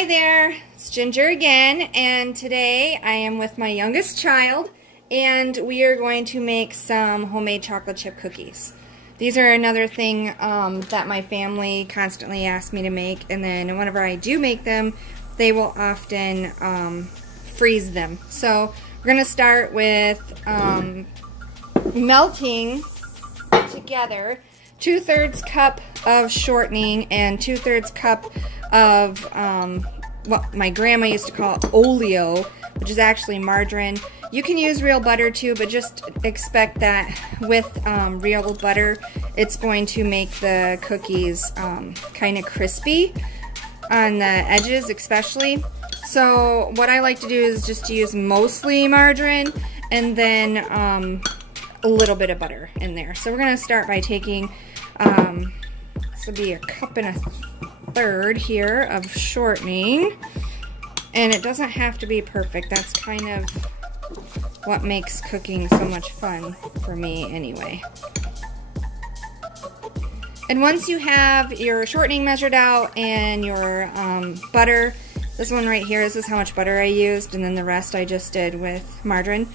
Hi there, it's Ginger again, and today I am with my youngest child, and we are going to make some homemade chocolate chip cookies. These are another thing that my family constantly asks me to make, and then whenever I do make them, they will often freeze them. So we're going to start with melting together 2/3 cup of shortening and 2/3 cup of what my grandma used to call oleo, which is actually margarine. You can use real butter too, but just expect that with real butter, it's going to make the cookies kind of crispy on the edges especially. So what I like to do is just use mostly margarine and then a little bit of butter in there. So we're going to start by taking, this will be 1 1/3 cups here of shortening. And it doesn't have to be perfect. That's kind of what makes cooking so much fun for me anyway. And once you have your shortening measured out and your butter, this one right here, this is how much butter I used, and then the rest I just did with margarine.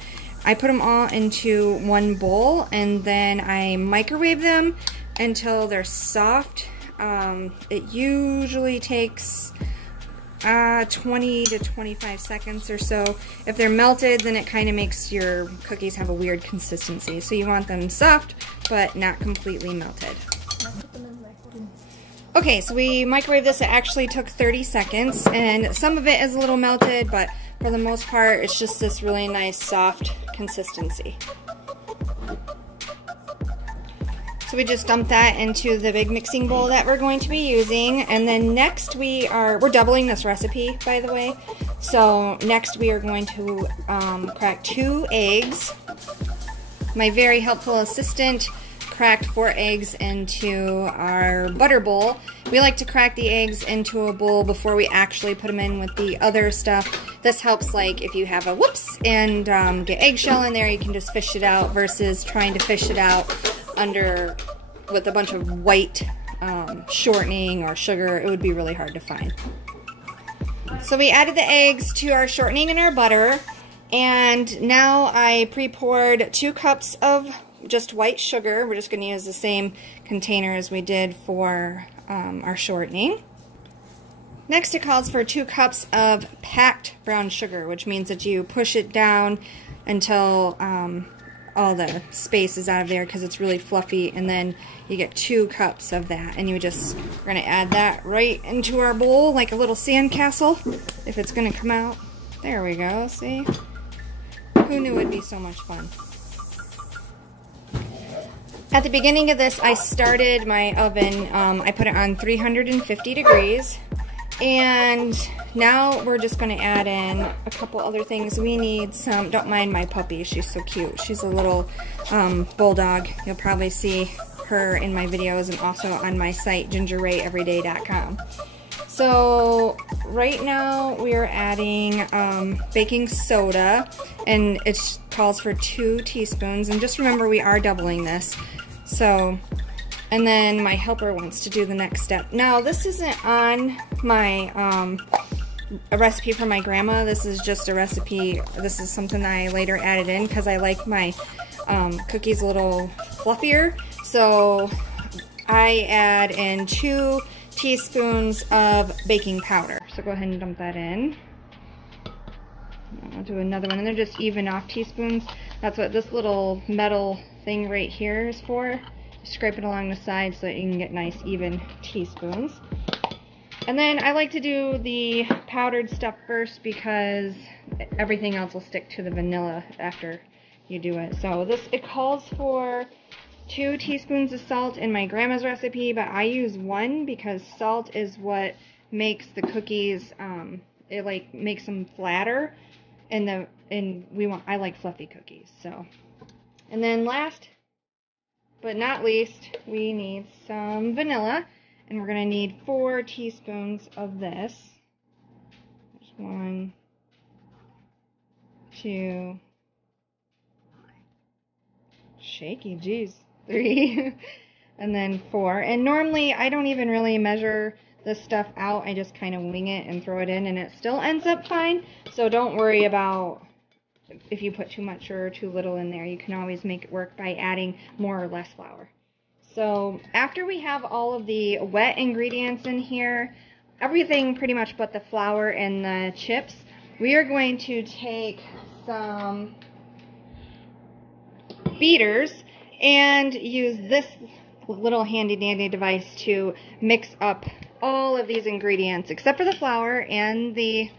I put them all into one bowl and then I microwave them until they're soft. It usually takes 20 to 25 seconds or so. If they're melted, then it kind of makes your cookies have a weird consistency. So you want them soft, but not completely melted. Okay, so we microwaved this. It actually took 30 seconds, and some of it is a little melted, but for the most part, it's just this really nice soft consistency. So we just dump that into the big mixing bowl that we're going to be using, and then next we're doubling this recipe, by the way. So next we are going to crack 2 eggs. My very helpful assistant cracked 4 eggs into our butter bowl. We like to crack the eggs into a bowl before we actually put them in with the other stuff. This helps, like, if you have a whoops and get eggshell in there, you can just fish it out versus trying to fish it out under with a bunch of white shortening or sugar. It would be really hard to find. So we added the eggs to our shortening and our butter, and now I pre-poured 2 cups of just white sugar. We're just going to use the same container as we did for our shortening. Next, it calls for 2 cups of packed brown sugar, which means that you push it down until all the space is out of there because it's really fluffy, and then you get 2 cups of that, and we're going to add that right into our bowl like a little sandcastle if it's going to come out. There we go, see? Who knew it'd be so much fun? At the beginning of this, I started my oven, I put it on 350 degrees, and now we're just going to add in a couple other things. We need some, don't mind my puppy, she's so cute. She's a little bulldog. You'll probably see her in my videos and also on my site, gingerrayeveryday.com. So right now we're adding baking soda, and it calls for 2 teaspoons, and just remember we are doubling this. So, and then my helper wants to do the next step. Now this isn't on my a recipe from my grandma. This is just a recipe. This is something that I later added in because I like my cookies a little fluffier. So I add in 2 teaspoons of baking powder. So go ahead and dump that in. I'll do another one, and they're just even off teaspoons. That's what this little metal thing right here is for. Scrape it along the side so that you can get nice even teaspoons. And then I like to do the powdered stuff first because everything else will stick to the vanilla after you do it. So it calls for 2 teaspoons of salt in my grandma's recipe, but I use 1 because salt is what makes the cookies, it like makes them flatter, and I like fluffy cookies. So, and then last but not least, we need some vanilla, and we're going to need 4 teaspoons of this. There's 1, 2, shaky, geez, 3, and then 4. And normally I don't even really measure this stuff out. I just kind of wing it and throw it in, and it still ends up fine. So don't worry about if you put too much or too little in there. You can always make it work by adding more or less flour. So after we have all of the wet ingredients in here, everything pretty much but the flour and the chips, we are going to take some beaters and use this little handy dandy device to mix up all of these ingredients except for the flour and the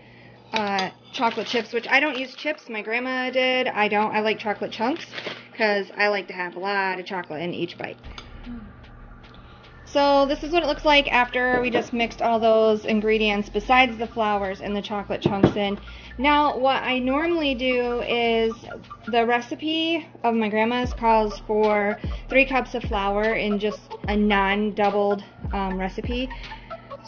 chocolate chips, which I don't use chips. My grandma did. I don't. I like chocolate chunks because I like to have a lot of chocolate in each bite. So this is what it looks like after we just mixed all those ingredients besides the flours and the chocolate chunks in. Now what I normally do is, the recipe of my grandma's calls for 3 cups of flour in just a non-doubled recipe.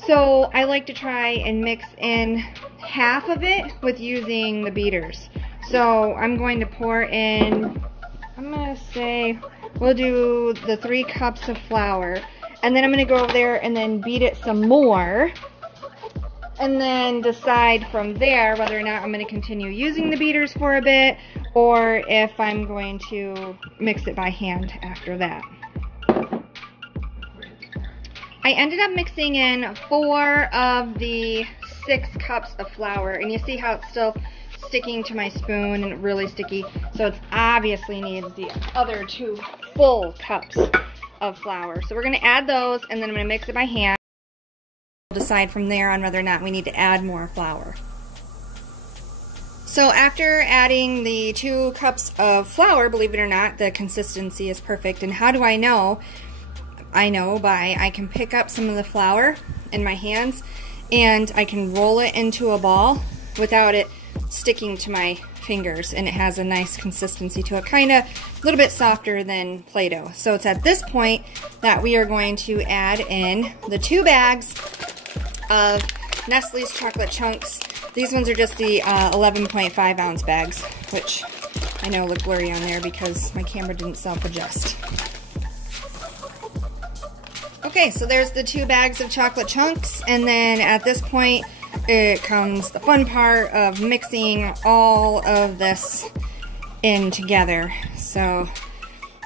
So I like to try and mix in half of it with using the beaters. So I'm going to pour in, I'm going to say, we'll do the 3 cups of flour. And then I'm going to go over there and then beat it some more. And then decide from there whether or not I'm going to continue using the beaters for a bit, or if I'm going to mix it by hand after that. I ended up mixing in 4 of the 6 cups of flour, and you see how it's still sticking to my spoon and really sticky, so it obviously needs the other 2 full cups of flour. So we're going to add those, and then I'm going to mix it by hand. We'll decide from there on whether or not we need to add more flour. So after adding the 2 cups of flour, believe it or not, the consistency is perfect. And how do I know? I know by I can pick up some of the flour in my hands and I can roll it into a ball without it sticking to my fingers, and it has a nice consistency to it, kind of a little bit softer than Play-Doh. So it's at this point that we are going to add in the 2 bags of Nestle's chocolate chunks. These ones are just the 11.5 ounce bags, which I know look blurry on there because my camera didn't self-adjust. Okay, so there's the 2 bags of chocolate chunks, and then at this point it comes the fun part of mixing all of this in together. So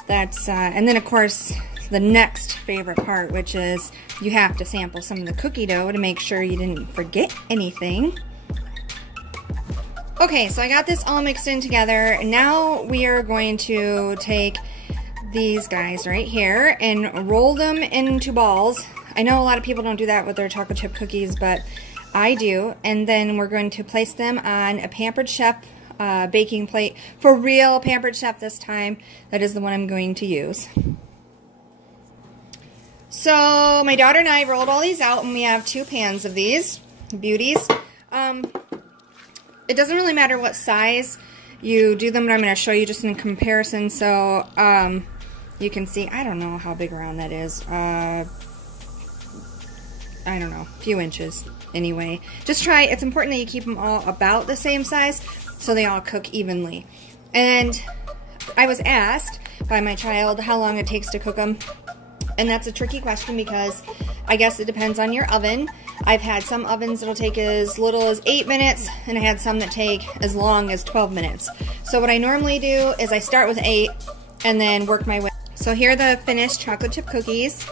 that's, and then of course the next favorite part, which is you have to sample some of the cookie dough to make sure you didn't forget anything. Okay, so I got this all mixed in together. Now we are going to take these guys right here and roll them into balls. I know a lot of people don't do that with their chocolate chip cookies, but I do. And then we're going to place them on a Pampered Chef baking plate. For real Pampered Chef this time. That is the one I'm going to use. So my daughter and I rolled all these out, and we have 2 pans of these beauties. It doesn't really matter what size you do them, but I'm going to show you just in comparison. So you can see, I don't know how big around that is. I don't know, a few inches anyway. Just try, it's important that you keep them all about the same size so they all cook evenly. And I was asked by my child how long it takes to cook them. And that's a tricky question because I guess it depends on your oven. I've had some ovens that'll take as little as 8 minutes, and I had some that take as long as 12 minutes. So what I normally do is I start with 8 and then work my way. So here are the finished chocolate chip cookies.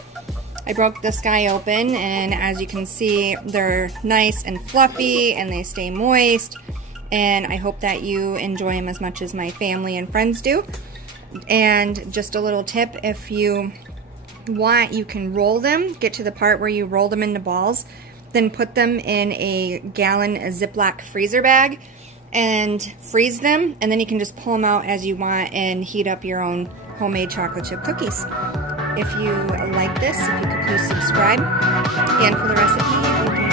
I broke this guy open, and as you can see, they're nice and fluffy and they stay moist, and I hope that you enjoy them as much as my family and friends do. And just a little tip, if you want, you can roll them, get to the part where you roll them into balls, then put them in a gallon Ziploc freezer bag and freeze them, and then you can just pull them out as you want and heat up your own homemade chocolate chip cookies. If you like this, if you could please subscribe, and for the recipe, you can